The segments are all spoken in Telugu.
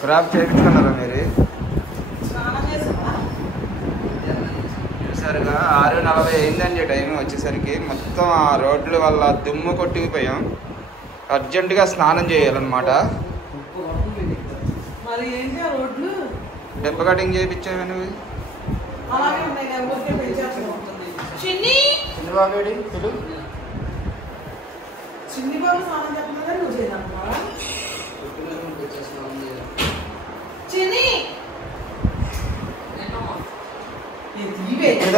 క్రాప్ చేయించుకున్నారా మీరు? చూసారుగా 6:40 అయిందండి టైం వచ్చేసరికి. మొత్తం ఆ రోడ్ల వల్ల దుమ్ము కొట్టుకుపోయాం. అర్జెంటుగా స్నానం చేయాలన్నమాట. దెబ్బ కటింగ్ చేయించావు నువ్వు?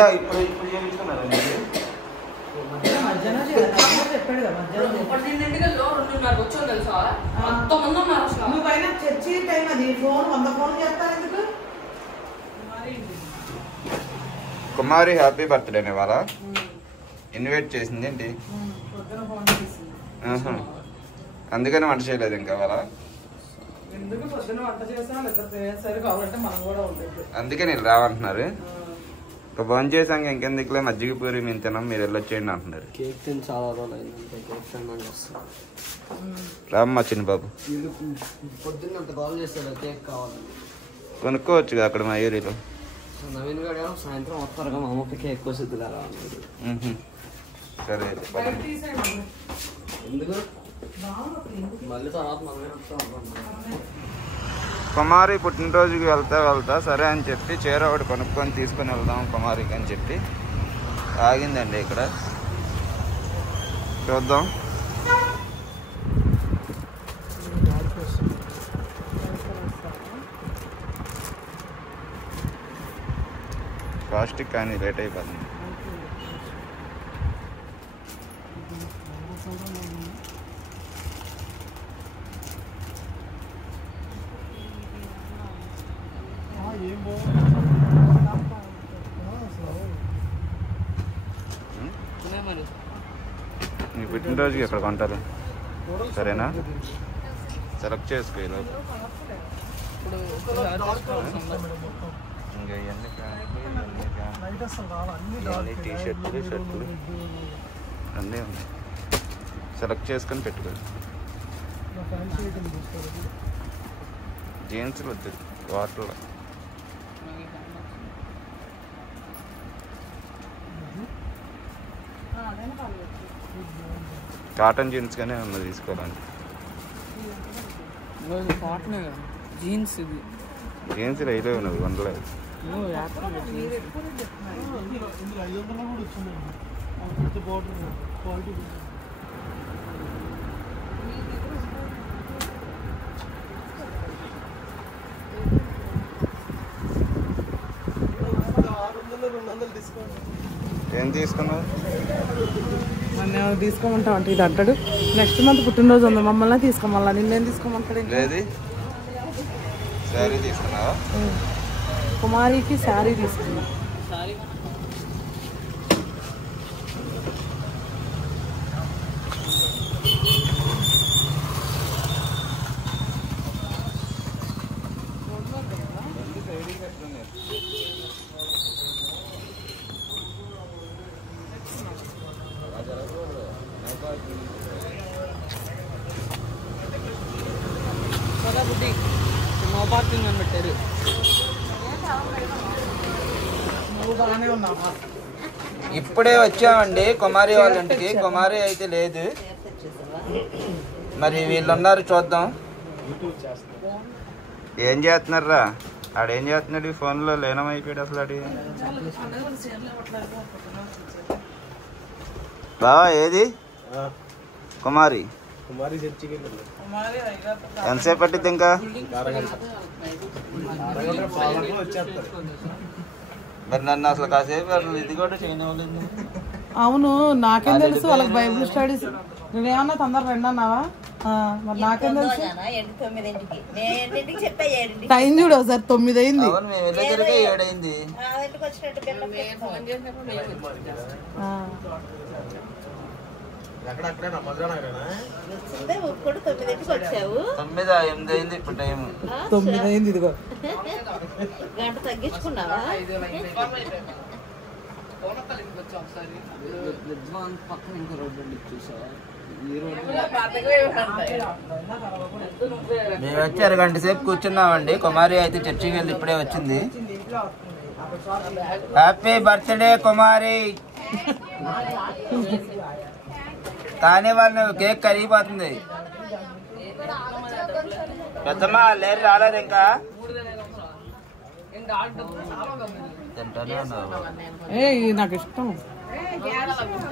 ఇప్పుడు చేయించుకున్నారా కుమారి హ్యాపీ బర్త్డేనే వాళ్ళ ఇన్వైట్ చేసింది ఏంటి? అందుకని వంట చేయలేదు ఇంకా వాళ్ళ. అందుకే నేను రావంటున్నారు. ఒక భోజనం చేసాక ఇంకెందుకులే మజ్జిగ పూరి మేము తిన్నాం, మీరు వెళ్ళొచ్చేయండి అంటున్నారు. కేక్ తిని చాలా రోజులు రామ్మా చిన్న బాబు. పొద్దున్న కాల్ చేస్తాడు కేక్ కావాలి కొనుక్కోవచ్చుగా అక్కడ మయూరిలో. నవీన్ గారు సాయంత్రం వస్తారుగా మా అమ్మకి కేక్ కోసిద్దులే రా. సరే ఎందుకు మళ్ళీ తర్వాత మనమే వస్తాం. కుమారి పుట్టినరోజుకి వెళ్తా సరే అని చెప్పి చీర ఒకటి కొనుక్కొని తీసుకొని వెళ్దాం కుమారికి అని చెప్పి ఆగిందండి ఇక్కడ. చూద్దాం. ప్లాస్టిక్ కానీ లేట్ అయిపోతుంది. నీ పుట్టినరోజుకి ఎక్కడ కొంటారు? సరేనా? సెలెక్ట్ చేసుకో. ఇలా ఇంకా ఇవన్నీ టీషర్ట్లు షర్ట్లు అన్నీ ఉన్నాయి. సెలెక్ట్ చేసుకొని పెట్టుకో. జీన్స్లు వద్దు, వాటర్లో కాటన్ జీన్స్ గానే ఉన్నది తీసుకోవాలండి. జీన్స్ ఇది జీన్స్ రైలో ఉన్నది వండలేదు. ఏం తీసుకున్నావు? మన తీసుకోమంటావు అంటే ఇది అంటాడు. నెక్స్ట్ మంత్ పుట్టినరోజు ఉంది, మమ్మల్ని తీసుకోమల్లా. నిన్నేం తీసుకోమంటాడు? లేదు శారీ తీసుకున్నావా? కుమారికి శారీ తీసుకున్నా. నో పార్కింగ్ అని పెట్టారు. ఇప్పుడే వచ్చామండి కుమారి వాళ్ళ ఇంటికి. కుమారి అయితే లేదు, మరి వీళ్ళు ఉన్నారు. చూద్దాం ఏం చేస్తున్నారా. ఆడేం చేస్తున్నాడు? ఫోన్లో లీనమైపోయాడు అసలు. ఆడి బావా ఏది కుమారి? ఎంతసేపు పట్టిద్ది ఇంకా? మరి నన్ను అసలు కాసేపు అసలు ఇది కూడా చేయనివ్వలేదు. అవును, నాకేం తెలుసు వాళ్ళకి బైబిల్ స్టడీస్. నువ్వేమన్నా తొందర రండి అన్నావా? మరి నాకేం తెలుసు? టైం చూడు ఒకసారి, 9 అయింది. ఇప్పుడు టైం 9 అయింది. ఇదిగో గంట తగ్గించుకున్నావా? పక్కన ఇంకా రోడ్డు చూసావా? మేము వచ్చి అరగంట సేపు కూర్చున్నామండి. కుమారి అయితే చర్చికి వెళ్ళి ఇప్పుడే వచ్చింది. హ్యాపీ బర్త్డే కుమారి. కానీ వాళ్ళు కేక్ కరిగిపోతుంది. పెద్దమ్మ లేరు రాలేదు ఇంకా. ఏ నాకు ఇష్టం.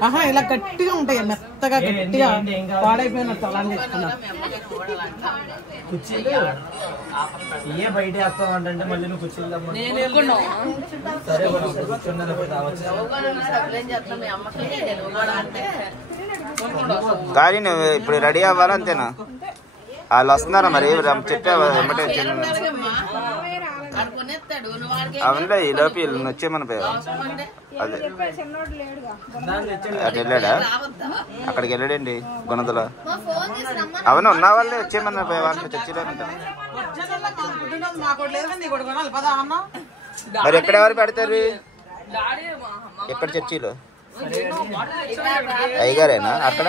ఆహా ఇలా గట్టిగా ఉంటాయి, మెత్తగా గట్టిగా పాడైపోయినట్టు అలా చేసుకున్నా. ఏ బయట వేస్తామంటే మళ్ళీ నువ్వు కానీ నువ్వు ఇప్పుడు రెడీ అవ్వాలి అంతేనా? వాళ్ళు వస్తున్నారా మరి? చెప్పావా వెంబటే అవునులే ఈ లోపు వీళ్ళు వచ్చేమని పోయావా? అదే అటు వెళ్ళాడా? అక్కడికి వెళ్ళాడండి గుణదల. అవును ఉన్న వాళ్ళే వచ్చేమన్నా పోయావా? చర్చిలో మరి ఎక్కడ ఎవరు పెడతారు? ఎక్కడ చర్చిలో? అయ్యగారేనా అక్కడ?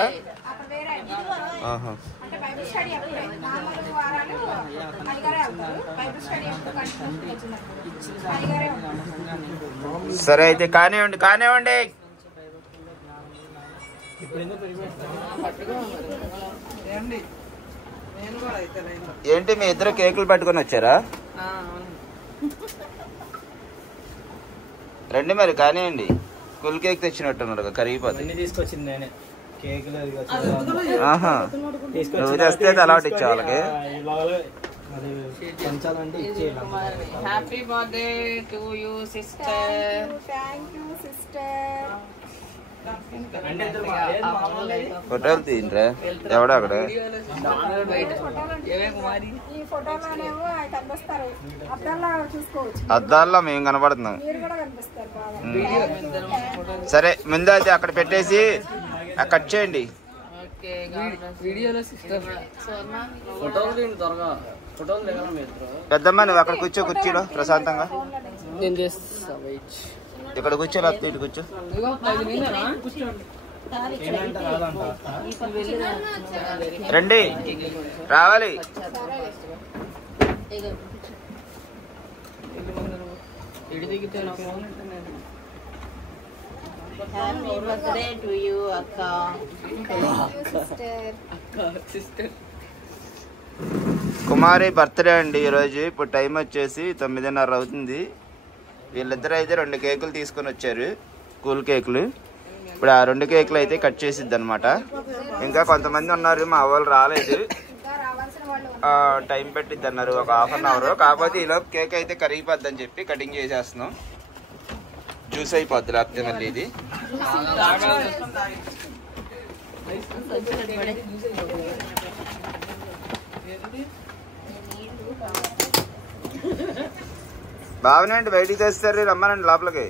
సరే అయితే కానివ్వండి కానివ్వండి. ఏంటి మీ ఇద్దరు కేకులు పట్టుకొని వచ్చారా? రండి మరి కానివ్వండి. ఫుల్ కేక్ తెచ్చినట్టున్నారు కరిగిపోతుంది. తీసుకొచ్చింది నేనే కేకులు. నువ్వు తెస్తే అలవాటు ఇచ్చా వాళ్ళకి. Happy birthday to you sister. Thank you sister. ఫోటోలు తీయండిరా. ఎవడా అక్కడ? అద్దాల్లో మేము కనపడుతున్నాం. సరే ముందు అయితే అక్కడ పెట్టేసి కట్ చేయండి. పెద్దమ్మ నువ్వు అక్కడ కూర్చో, కుర్చీలో ప్రశాంతంగా. ఇక్కడ కూర్చో, లేకపోతే ఇటు కూర్చో. రండి రావాలి. హ్యాపీ బర్త్డే టు యూ అక్క. కుమారి బర్త్డే అండి ఈరోజు. ఇప్పుడు టైం వచ్చేసి 9:30 అవుతుంది. వీళ్ళిద్దరు అయితే 2 కేకులు తీసుకొని వచ్చారు, కూల్ కేకులు. ఇప్పుడు ఆ 2 కేకులు అయితే కట్ చేసిద్ది అనమాట. ఇంకా కొంతమంది ఉన్నారు, మా వాళ్ళు రాలేదు, టైం పెట్టిద్ది అన్నారు ఒక ½ అన్ అవర్. కాకపోతే ఈలోపు కేక్ అయితే కరిగిపోద్ది అని చెప్పి కటింగ్ చేసేస్తున్నాం. జ్యూస్ అయిపోద్ది లేకపోతే మళ్ళీ ఇది. బావనండి బయటికి తెస్తారు, రమ్మనండి లోపలికి.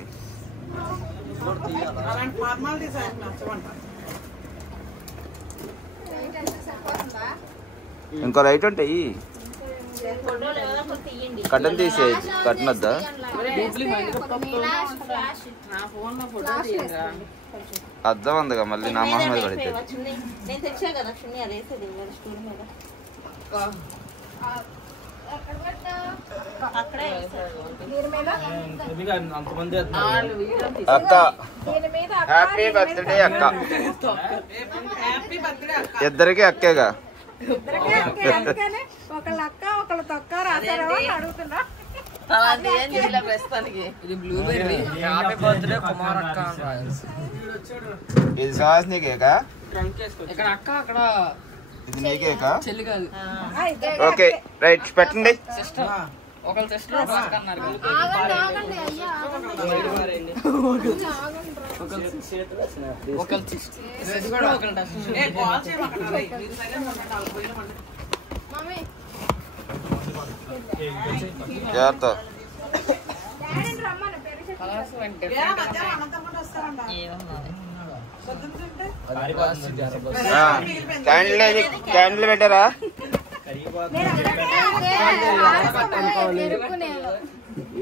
ఇంకో లైట్ ఉంటాయి. కట్టను తీసేయచ్చు. కట్టను వద్దా? అద్దం ఉందిగా మళ్ళీ నా మొహం మీద పడితే. అక్క హ్యాపీ బర్త్డే అక్క. ఇద్దరికి అక్కేగా. ఒకళ్ళ అక్క ఒకళ్ళ తొక్క రాసారా అడుగుతున్నా. ఇది సుహాసిని కేకా? ఇది నీ కేకా? ఓకే రైట్ పెట్టండి. జాగ్రత్త. క్యాండిల్ పెట్టారా?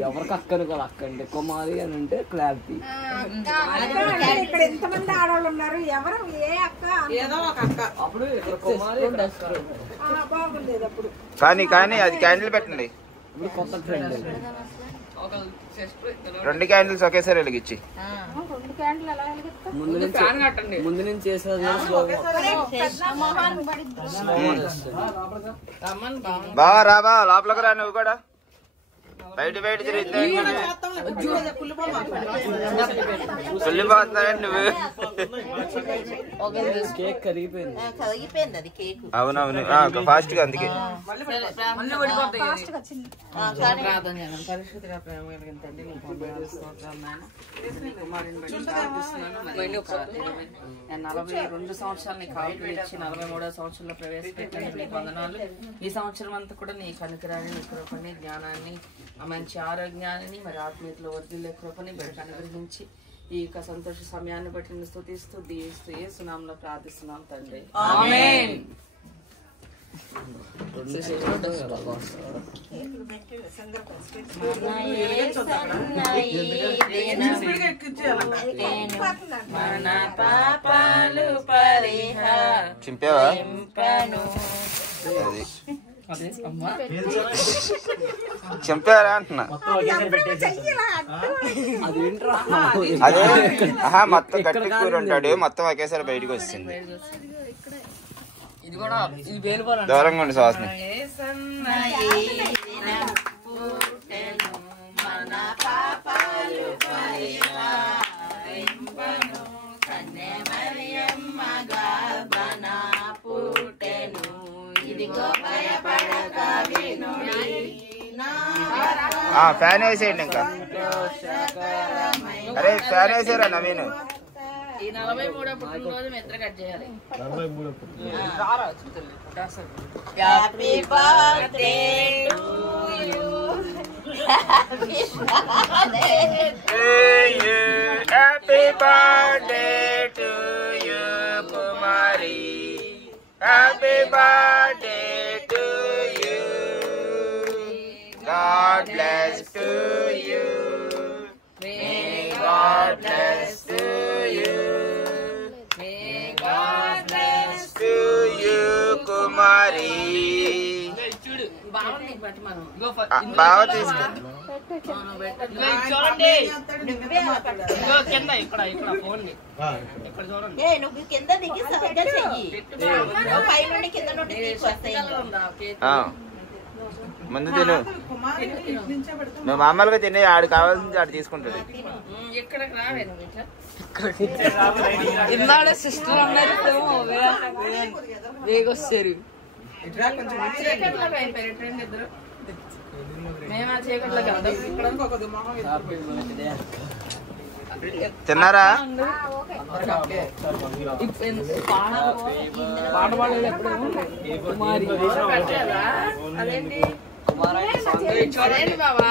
ఎవరికి అక్క అనుకోవాలి, అక్క అంటే కుమారి అని అంటే క్లారిటీ. ఇక్కడ ఎంతమంది ఆడవాళ్ళు ఉన్నారు, ఎవరు ఏ అక్క ఏదో ఒక అక్క. అప్పుడు ఇక్కడ కుమారి బాగుండేది అప్పుడు. కానీ అది క్యాండిల్ పెట్టండి. ఇప్పుడు కొత్త ట్రెండ్. రెండు క్యాండిల్స్ ఒకేసారి వెలిగించి. 2 క్యాండిల్ ఎలా వెలిగిస్తా? ముందు నుంచి చేసేది బావా రా బా, లోపలికి రా. నువ్వు కూడా బయట తిరుగుతా కుళ్ళిపోతున్నావు నువ్వు. కేక్ కరిగిపోయింది. కరిగిపోయింది అది కేక్. అవునవును ఫాస్ట్ గా, అందుకే పరిశుద్ధిగా ప్రేమ కలిగిన తండ్రి నీ కొందరు స్తోత్రాలు నాయన. నీ కుమారుని బట్టి ప్రార్థిస్తున్నాను. మరియు 42 సంవత్సరాలు నీ కాపులు ఇచ్చి 43వ సంవత్సరంలో ప్రవేశపెట్టిన నీ వందనాలు. ఈ సంవత్సరం అంతా కూడా నీ కనుకరాన్ని, నీ కృపని, జ్ఞానాన్ని, మంచి ఆరోగ్యాన్ని, మరి ఆత్మీయతలో వర్ధిల్లే కృపని బిడ్డకు అనుగ్రహించి ఈ యొక్క సంతోష సమయాన్ని బట్టి నిన్ను స్తుతిస్తూ దీవిస్తూ యేసు నామములో ప్రార్థిస్తున్నాం తండ్రి. ఆమేన్. మన పాపాలు చింపావా? చింపారా అంటున్నా. అదే మొత్తం గట్టి కూర ఉంటాడు, మొత్తం ఒకేసారి బయటకు వస్తుంది. దూరంగా ఉండి శ్వాస. ఫ్యాన్ వేసేయండి ఇంకా. అరే ఫ్యాన్ వేసారా నవీన్? ఈ 43వ పుట్టినరోజు మీ ఇద్దరు కట్ చేయాలి. Happy birthday to you, happy birthday to you Kumari, happy birthday to you, God bless to you, may God bless to you, may God bless to you Kumari. బావ తీసుకో. నువ్వు కింద దిగి సహజ చెయ్యి, పై నుండి కింద నుండి తీసుకొస్తాయి. ముందు తిను. నువ్వు మామూలుగా తినే, ఆడు కావాల్సింది ఆడు తీసుకుంటాడు. ఇన్నాడు సిస్టర్ అన్నారు వేగొస్తారు. మేము ఆ చీకట్లో కదా తిన్నారా? పాట పాడేది ఎప్పుడేమో అదేంటి బాబా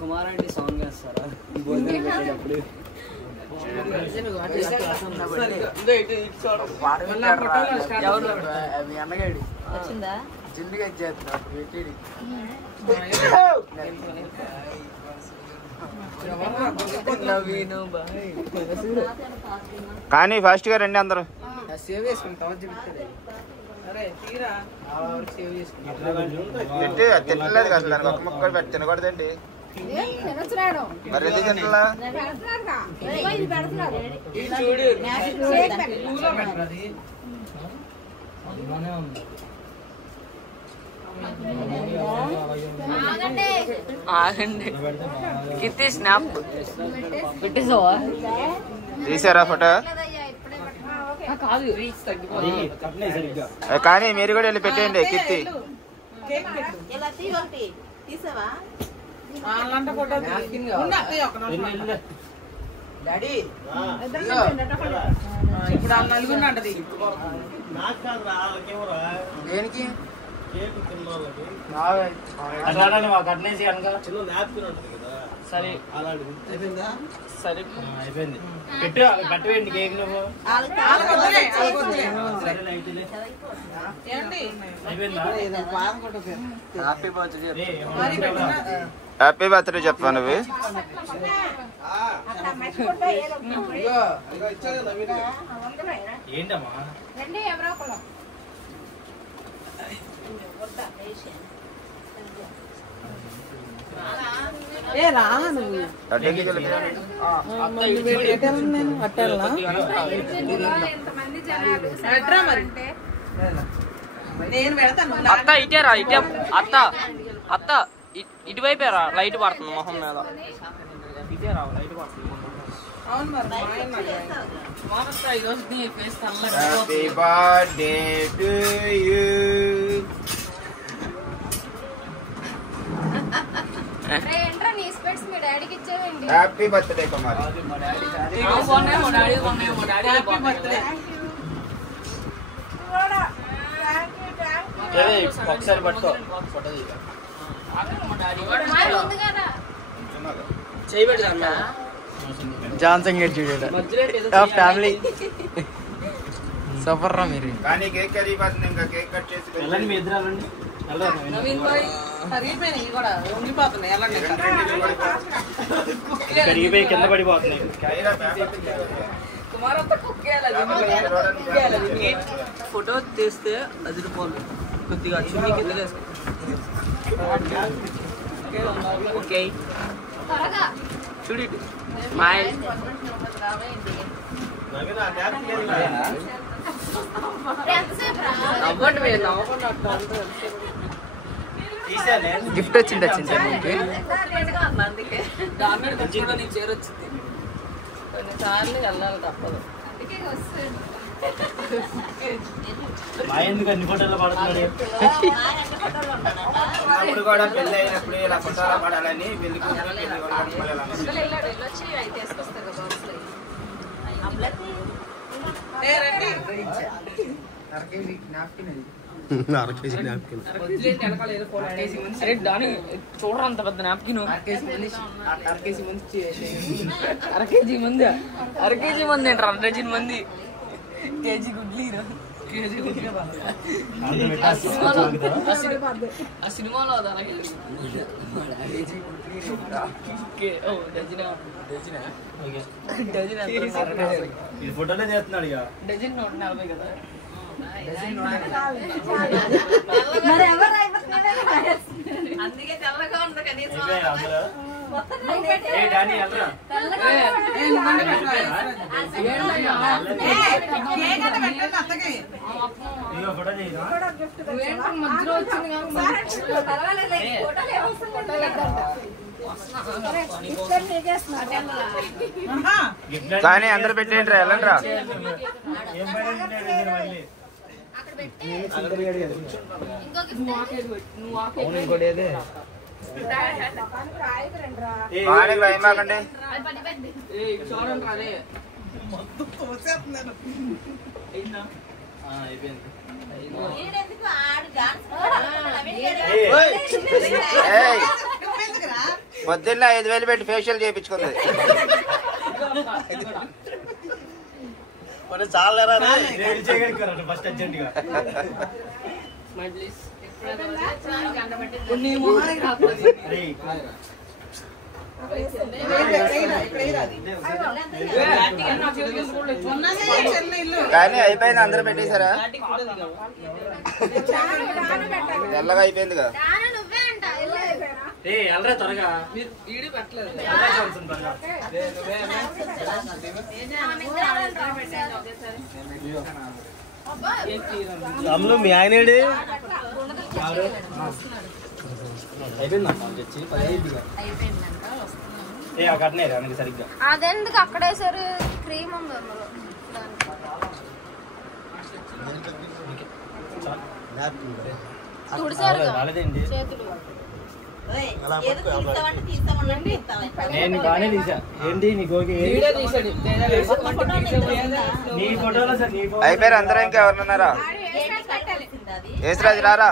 కుమారండి సాంగ్ వేస్తారా భోజనం పెట్టేటప్పుడు? అన్నగాడి వచ్చిందా? జిల్లుగా చేస్తున్నా పెట్టేది. నవీను బాయ్ కానీ ఫాస్ట్ గా రండి అందరూ. సేవ్ చేసుకుంటాం. తినలేదు కదా, దానికి ఒక ముక్క పెట్టి తినకూడదండి. మరి ఎందుకు తింటలా? ఆగండి. కిత్తి స్నాప్ పెట్టేసావా? తీసారా ఫోటో? కాదు రీచ్ తగ్గిపోతుంది. కానీ మీరు కూడా వెళ్ళి పెట్టేయండి కీర్తి. ఇలా తీసి తీసావా? ఇప్పుడు ఆ నలుగురు అంటది. దేనికి మాకు అట్లేసి కనుక చిన్న నాప్కిన్ ఉంటుంది కదా, సరే సరే అయిపోయింది. పెట్టు పట్టువేయండి కేక్ నువ్వు. హ్యాపీ బర్త్డే చెప్పా నువ్వు. ఏంటమ్మా ఏ రా నువ్వు అట్టెల్లా నేను పెడతాను. అత్త ఇటేరా ఇటే అత్త అత్త ఇటువైపేరా లైట్ పడుతుంది మొహం మీద. ఇటేరా లైట్ పడుతుంది. అవును మరి happy birthday to you. Happy birthday Kumar. ఒకసారి పట్టుకో చేయబెడదా జాన్సన్ గేట్ చూడ ఫ్యామిలీ సఫర్ రా మీరు. కానీ కేక్ కరిగిపోతుంది, ఇంకా కేక్ కట్ చేసి వెళ్ళండి మీ ఇద్దరు వెళ్ళండి. నవీన్ భాయ్ కరిగిపోయినాయి కూడా ఉండిపోతున్నాయి. ఎలాంటి కరిగిపోయి కింద పడిపోతున్నాయి. ఫోటో తీస్తే అదిరిపోదు. కొద్దిగా చున్నీ కింద ఓకే చూడు స్మైల్. నవ్వండి మీరు నవ్వకుండా గిఫ్ట్ వచ్చింది అందుకే దాని మీద నీకు చేరొచ్చింది. కొన్నిసార్లు వెళ్ళాలి తప్పదు. మా ఎందుకు అన్ని ఫోటోలు పడుతున్నాడు. అప్పుడు కూడా పెళ్లి అయినప్పుడు ఇలా ఫోటోలో పడాలని పెళ్లి చూడరా అంత పెద్ద నాప్కిన్. అరకేజీ మంది ఏంట్రా? అరకేజీ మంది కేజీ గుడ్లీ. ఆ సినిమాలో ఇది ఫోటోలే చేస్తున్నాడు ఇక. డజన్ 140 కదా. అందుకే తెల్లగా ఉంది కనీసం. మధ్యలో వచ్చింది కానీ అందరు పెట్టేయండి రా, వెళ్ళండి రా. భయమాకండి. పొద్దున్న 5,000 పెట్టి ఫేషియల్ చేయించుకుంది. చాలా ఫస్ట్ అర్జెంట్ గా కానీ అయిపోయింది, అందరూ పెట్టేశారా? తెల్లగా అయిపోయింది కదా. వెళ్ళరా త్వరగా. అమ్ములు మీ ఆయన అయిపోయింది సరిగ్గా. అదెందుకు అక్కడేసారు? క్రీమ్ ఉంది అందులో. రాలేదండి, చేతులు నేను బాగానే తీసా. ఏంటి నీకు నీ ఫోటోలో సార్? అయిపోయారు అందరూ, ఇంకా ఎవరున్నారా? ఏసరాజు రారా?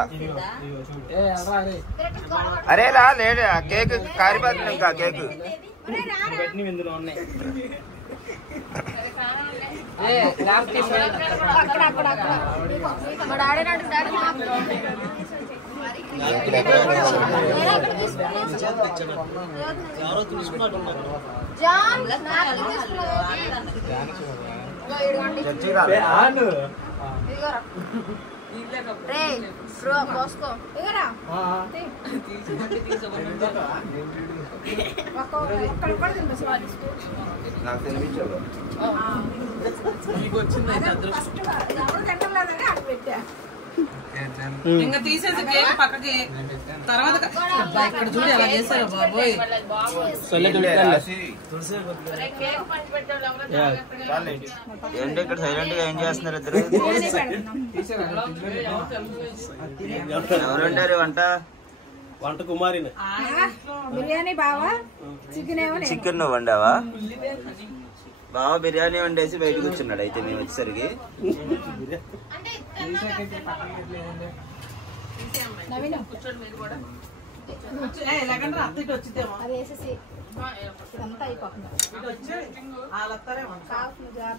అరే రా లేడు ఆ కేక్ కారిపోతుంది ఇంకా కేక్ ఇందులో ఉన్నాయి మా డాడీ నాడు పోసుకో నాకు తినిపించావు ఇంకా తీసేసి కేక్ పక్కకి తర్వాత ఇక్కడ చూడు ఎలా చేశారు బాబోయ్. ఏంటి ఇక్కడ సైలెంట్ గా ఏం చేస్తున్నారు ఇద్దరు? ఎవరుంటారు వంట కుమారిని బిర్యానీ బావా చికెన్ నువ్వు వండావా? బావ బిర్యానీ వండేసి బయట కూర్చున్నాడు. అయితే మేము వచ్చేసరికి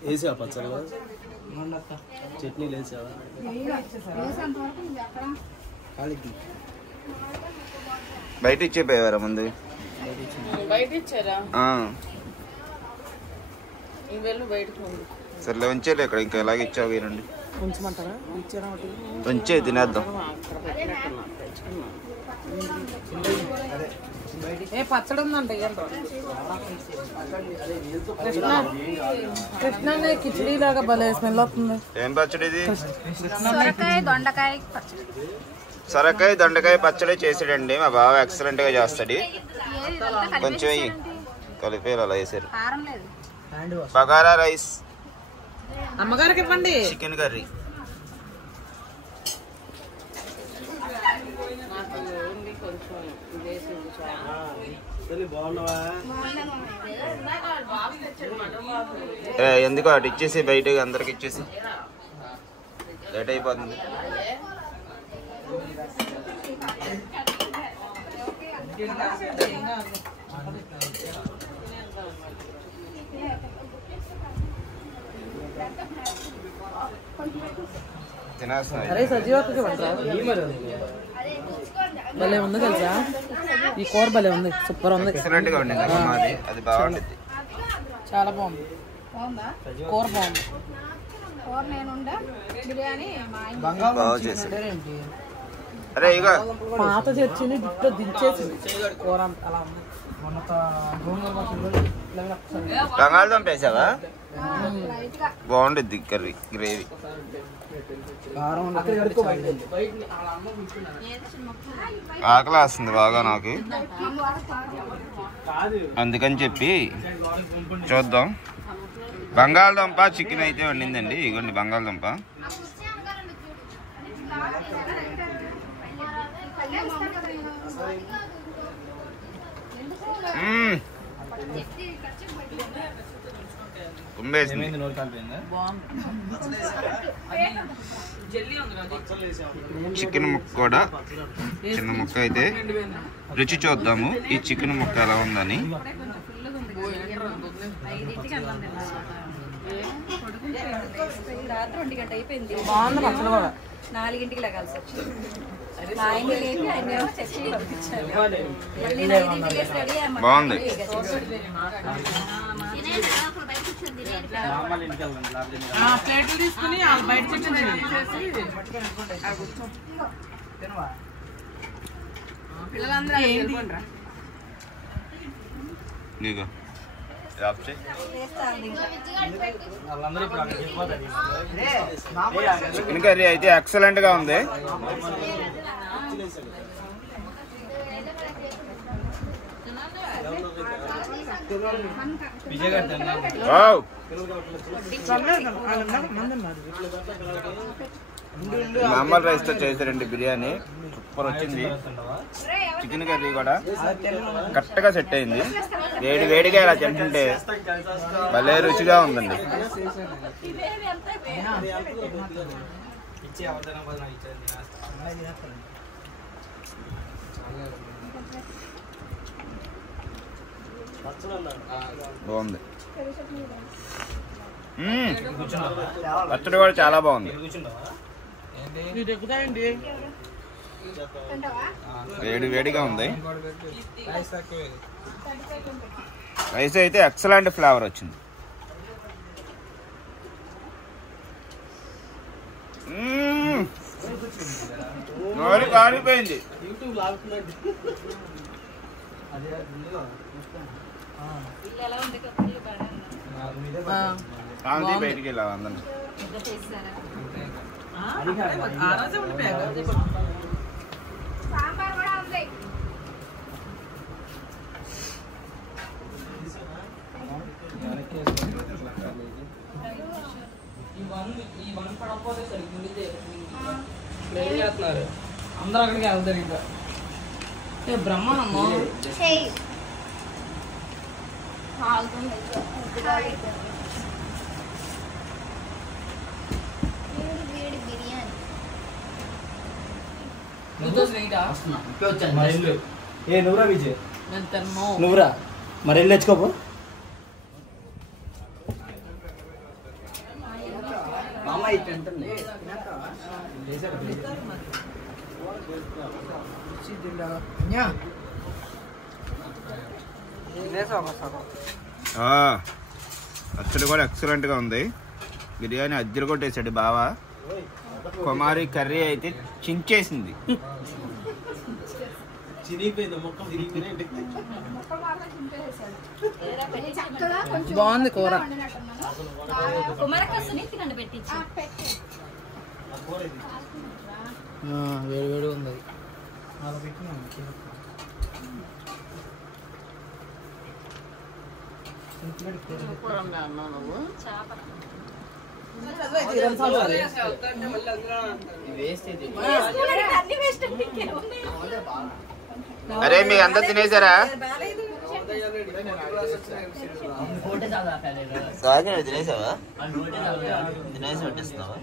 వేసావా పచ్చళ్ళు చట్నీలు వేసావా? బయట ఇచ్చేపోయేవారా ముందు? బయట ఇచ్చారా? సర్లే ఉంచేలే ఇక్కడ ఇంకా ఎలాగ ఇచ్చావు రండి ఉంచమంటారా? ఇచ్చారా? ఉంచే తినేద్దాం. ఏ పచ్చడి ఉందంట కృష్ణ కిచడీ లాగా భలే స్మెల్ వస్తుంది. ఏం పచ్చడి ఇది? సొరకాయ దొండకాయ పచ్చడి. సొరకాయ దొండకాయ పచ్చడి చేసాడండి మా బావ. ఎక్సలెంట్ గా చేస్తాడు. కొంచెం కలిపి అలా వేసారు. బగారా రైస్, అమ్మగారికి ఇవ్వండి. Chicken curry. ఎందుకో అటు ఇచ్చేసి బయట అందరికి ఇచ్చేసి లేట్ అయిపోతుంది. అరే సజీవకి భలే ఉంది తెలుసా? ఈ కూర భలే ఉంది, సూపర్ ఉంది. ఎక్సలెంట్ గా ఉండింది. అది బాగుంటుంది, చాలా బాగుంది. కూర బాగుంది. బాగా చేసాడు. అరే ఇక పాత చర్చిని గిట్లో దించేసింది కూర అలా ఉంది. బంగాళదుంప వేసావా? బాగుంటుంది కర్రీ, గ్రేవీ. ఆకలి వస్తుంది బాగా నాకు, అందుకని చెప్పి చూద్దాం. బంగాళదుంప చికెన్ అయితే వండిందండి. ఇగోండి బంగాళదుంప. కుంభేసింది. చికెన్ ముక్క కూడా చిన్న ముక్క అయితే రుచి చూద్దాము. ఈ చికెన్ ముక్క ఎలా ఉందని. రాత్రి 1 గంట అయిపోయింది. బాగుంది పచ్చడి కూడా. 4ంటికి లెగాల్సి వచ్చింది. మా ఆయన లేపి ఆయన చర్చికి పంపించారు. మళ్ళీ 5ంటికి లేసి రెడీ అయ్యాం. బాగుంది. ప్లేట్లు తీసుకుని బయట కూర్చొని పిల్లలందరూ ఇదిగో చికెన్ కర్రీ అయితే ఎక్సలెంట్ గా ఉంది. మామూలు రైస్ తో చేశారండి బిర్యానీ. సూపర్ వచ్చింది. చికెన్ కర్రీ కూడా కరెక్ట్ గా సెట్ అయింది. వేడి వేడిగా ఇలా తింటుంటే భలే రుచిగా ఉందండి. బాగుంది. పచ్చడి కూడా చాలా బాగుంది. వేడి వేడిగా ఉంది. రైస్ అయితే ఎక్సలెంట్ ఫ్లేవర్ వచ్చింది. నోరు కాలిపోయింది. కాంతి బయటికి వెళ్ళాలి అందరం. సాంబార్ కూడా ఉంది. అందరూ అక్కడికి వెళ్తారు ఇంకా. బ్రహ్మాండమ్మా నువ్వురా విజయ్, నువ్వురా మరి వెళ్ళి తెచ్చుకోపో. పచ్చడి కూడా ఎక్సలెంట్ గా ఉంది. బిర్యానీ అద్దెలు కొట్టేసాడు బావా. కుమారి కర్రీ అయితే చించేసింది. బాగుంది కూర. వేడి వేడి ఉంది. అరే మీ అందరు తినేసారా? తినేసావా? తినేసి వడ్డిస్తున్నావా?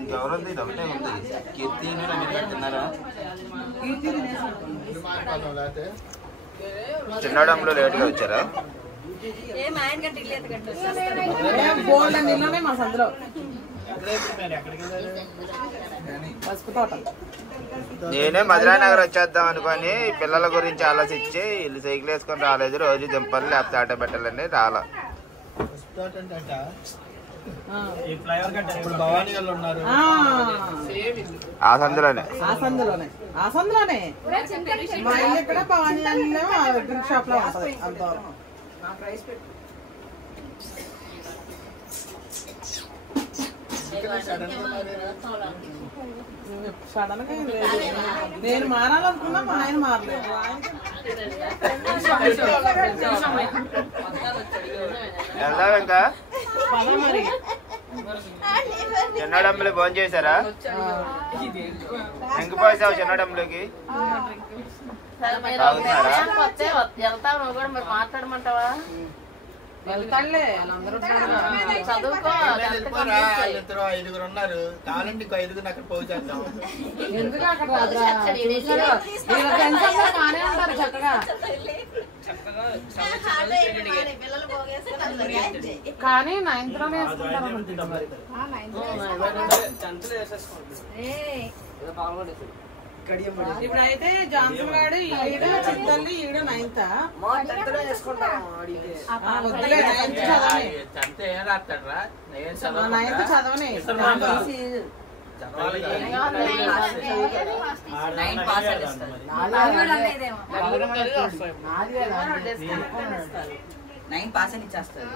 ఇంకెవరుంది? ఇది ఒకటే ఉంది. కీర్తి తిన్నారా? చిన్నడంలో లేట్గా వచ్చారా? మా సందులో నేనే మధురానగర్ వచ్చేద్దాం అనుకొని పిల్లల గురించి ఆలోచించి ఇల్లు సైకిల్ వేసుకొని రాలేదు. రోజు దింపాలి లేకపోతే ఆటో పెట్టాలని రాలా. ఆ సందులోనే మా ఇల్లు ఇక్కడ భవానీ డ్రింక్ షాప్ లో ఉంటుంది. అంతవరకు సడన్ గా నేను మారాలనుకున్నా మా ఆయన మారలేదు. వెళ్దాం ఇంకా. చిన్నడంలో భోజనం చేశారా? ఎంగిపోసావు చిన్నడంలోకి మాట్లాడమంటావా? వెళ్తాడులే అందరూ చదువుకో. ఐదుగురు ఉన్నారు కావాలంటే ఇంకో ఐదుగురు అక్కడ పోచేద్దాం. ఎందుకు అక్కడ బాగానే ఉంటారు చక్కగా. కానీ 9th లోనే వేసుకుంటారు అనుకుంటా మరి. ఇప్పుడైతే జాన్సన్ గారు ఈడు చిత్తల్లి ఈడు 9th. వద్దులే 9th చదవని. 9th చదవని. నైన్ పాస్ అని ఇచ్చేస్తారు.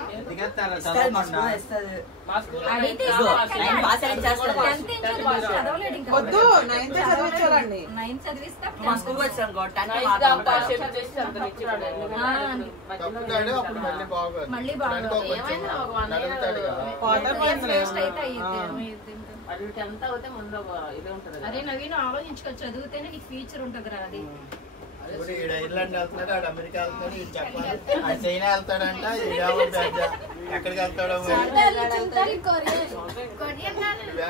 వద్దు 9th చదివించాలండి. మా స్కూల్కి వచ్చాను మళ్ళీ బాగా అదే నవీన్ ఆలోచించుకోవచ్చు. చదివితేనే నీకు ఫ్యూచర్ ఉంటుంది రా. అది ఐర్లాండ్ వెళ్తున్నాడు, ఆడు అమెరికా వెళ్తున్నాడు, ఇది చెప్పాలి. ఆడు చైనా వెళ్తాడంట, ఎక్కడికి వెళ్తాడో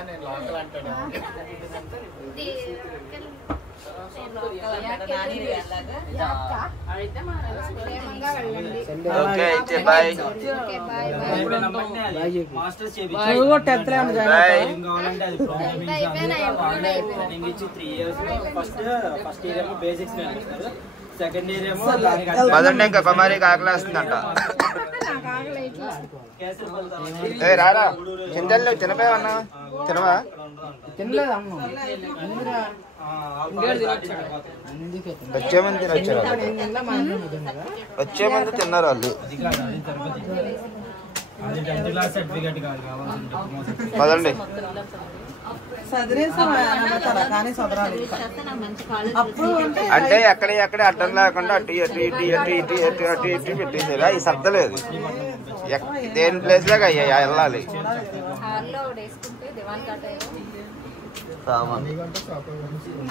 నేను లోకల్ అంటాడు. ఓకే అయితే బాయ్. నువ్వు కూడా 10th లో ఏమన్నా జాయిన్ బాయ్. పదండి ఇంకా కుమారికి ఆకలి వస్తుందంట. ఏ రారా చింతలు తినపోయావన్నా తినవా? తినలేదు అమ్మ. వచ్చే మంది తినొచ్చారు వచ్చే మంది తిన్నారు వాళ్ళు. పదండి. కానీ చదరాలి అప్పుడు అంటే ఎక్కడ అడ్డం లేకుండా అటు ఇటు ఇటు ఇటు ఇటు ఇటు అటు ఇటు పెట్టేసారు. అవి సర్దలేదు. దేని ప్లేస్ లాగా అయ్యాయి వెళ్ళాలి.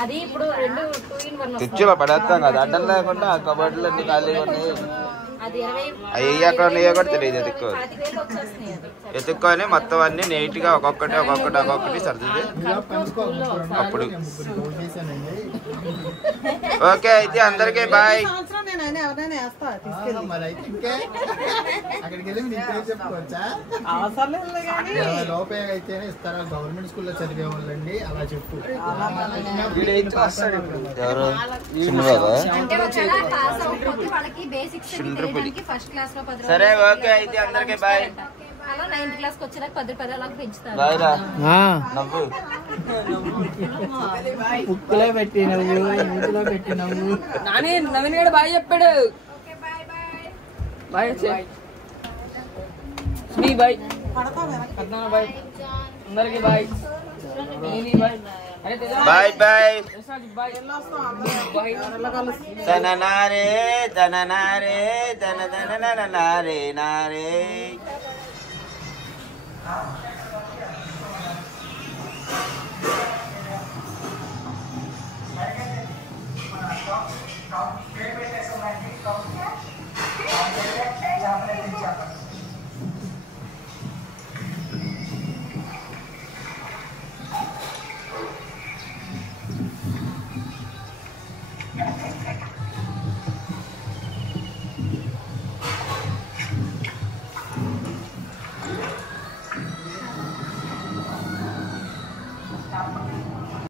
అది ఇప్పుడు 2 in 1 తెచ్చిలో పడేస్తాం కదా అడ్డం లేకుండా. ఆ కబడ్లు అన్ని ఖాళీగా ఉన్నాయి. అది 20 అవి ఎక్కడ ఉన్నాయో కూడా తెలియదు. ఎత్తుక్కోవాలి. 25,000 వచ్చేస్తున్నాయి. అది ఎత్తుక్కొని మొత్తం అన్ని నీట్ గా ఒక్కొక్కటి సర్దిది అప్పుడు. ఓకే అయితే అందరికీ బాయ్. సంవత్సరం నేను ఎవరైనా వేస్తా తీసుకెళ్ళి. మరి అయితే ఇంకే అక్కడికి వెళ్ళి మీరు ఇక్కడే చెప్పుకోవచ్చా? అవసరం లేదు కానీ లోపే అయితేనే ఇస్తారా? గవర్నమెంట్ స్కూల్లో చదివే వాళ్ళండి అలా చెప్పు. ఎవరు చిన్నబాబా? అంటే ఒకవేళ పాస్ అవ్వకపోతే వాళ్ళకి బేసిక్స్ తెలియడానికి ఫస్ట్ క్లాస్ లో 10 సరే ఓకే అయితే అందరికీ బాయ్. అలా 9th క్లాస్ కి వచ్చాక 10 అలా పెంచుతారు. బాయ్ రా. నవ్వు బుక్కులో పెట్టినవు ఇంట్లో పెట్టినవు. నాని నవీన్ గడు బాయ్ చెప్పాడు. బాయ్ శ్రీ బాయ్ పద్నాన్న బాయ్ అందరికి బాయ్. Bye bye. బాయ్ తననారే తననారే తన తన నారే నారే.